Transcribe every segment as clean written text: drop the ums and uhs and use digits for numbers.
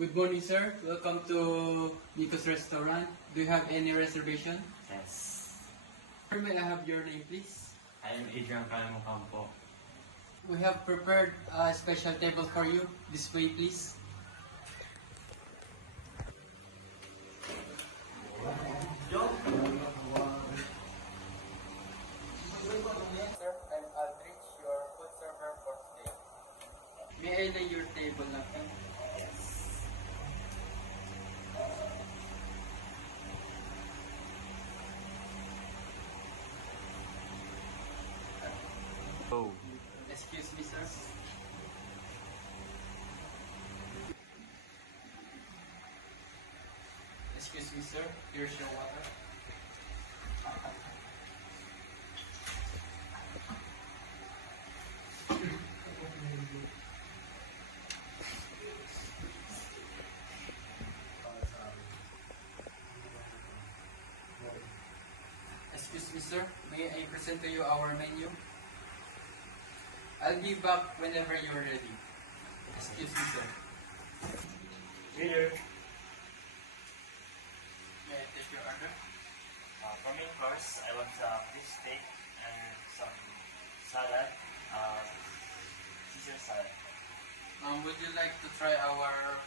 Good morning, sir. Welcome to Nico's Restaurant. Do you have any reservation? Yes. Sir, may I have your name, please? I am Adrian Campo. We have prepared a special table for you. This way, please. Sir, I'm Aldrich, your food server for today. May I lay your table napkin? Yes. Oh. Excuse me, sir. Excuse me, sir. Here's your water. Excuse me, sir. May I present to you our menu? I'll be back whenever you're ready. Excuse me, sir. Waiter. May I take your order? For main course, I want beef steak and some salad, Caesar salad. Would you like to try our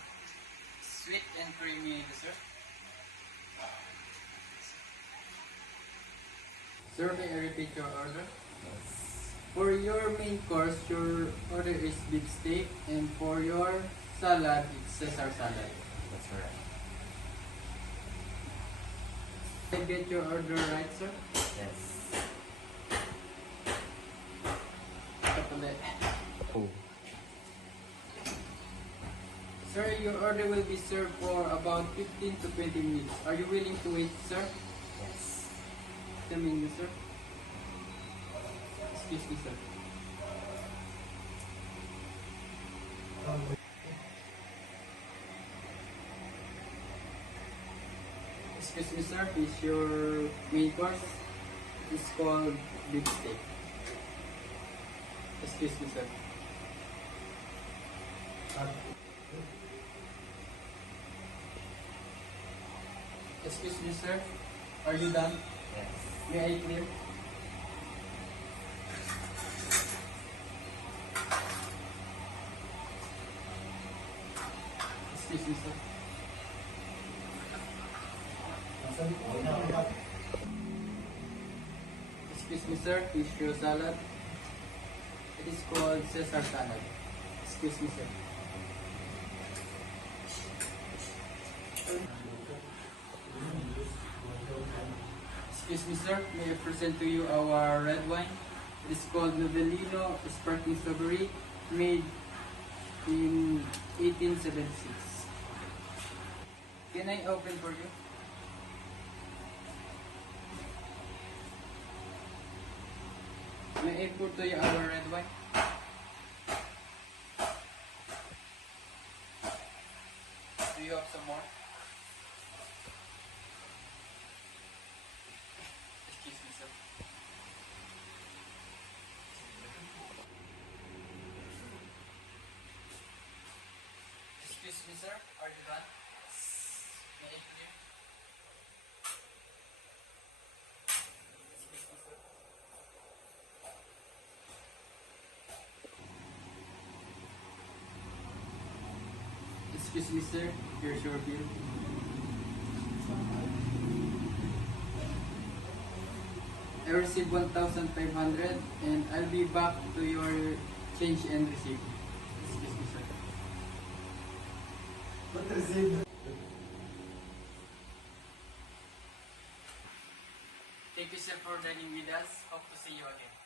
sweet and creamy dessert? Sir, may I repeat your order? For your main course, your order is beef steak, and for your salad, it's Caesar salad. That's correct. Did I get your order right, sir? Yes. Chocolate. Oh. Sir, your order will be served for about 15 to 20 minutes. Are you willing to wait, sir? Yes. The menu, sir. Excuse me, sir. Excuse me, sir. This is your main course. It's called beef steak. Excuse me, sir. Excuse me, sir. Are you done? Yes. May I clear? Excuse me, sir. Excuse me, sir. Fish roe salad. It is called Caesar salad. Excuse me, sir. Excuse me, sir. May I present to you our red wine? It is called Novellino Sparkling Strawberry, made in 1876. Can I open for you? May I put to you our red wine? Do you have some more? Excuse me, sir. Excuse me, sir. Are you done? May I clear? Excuse me, sir. Excuse me, sir. Here's your bill. I received 1,500 and I'll be back to your change and receipt. Excuse me, sir. What receipt? Thank you, sir, for dining with us. Hope to see you again.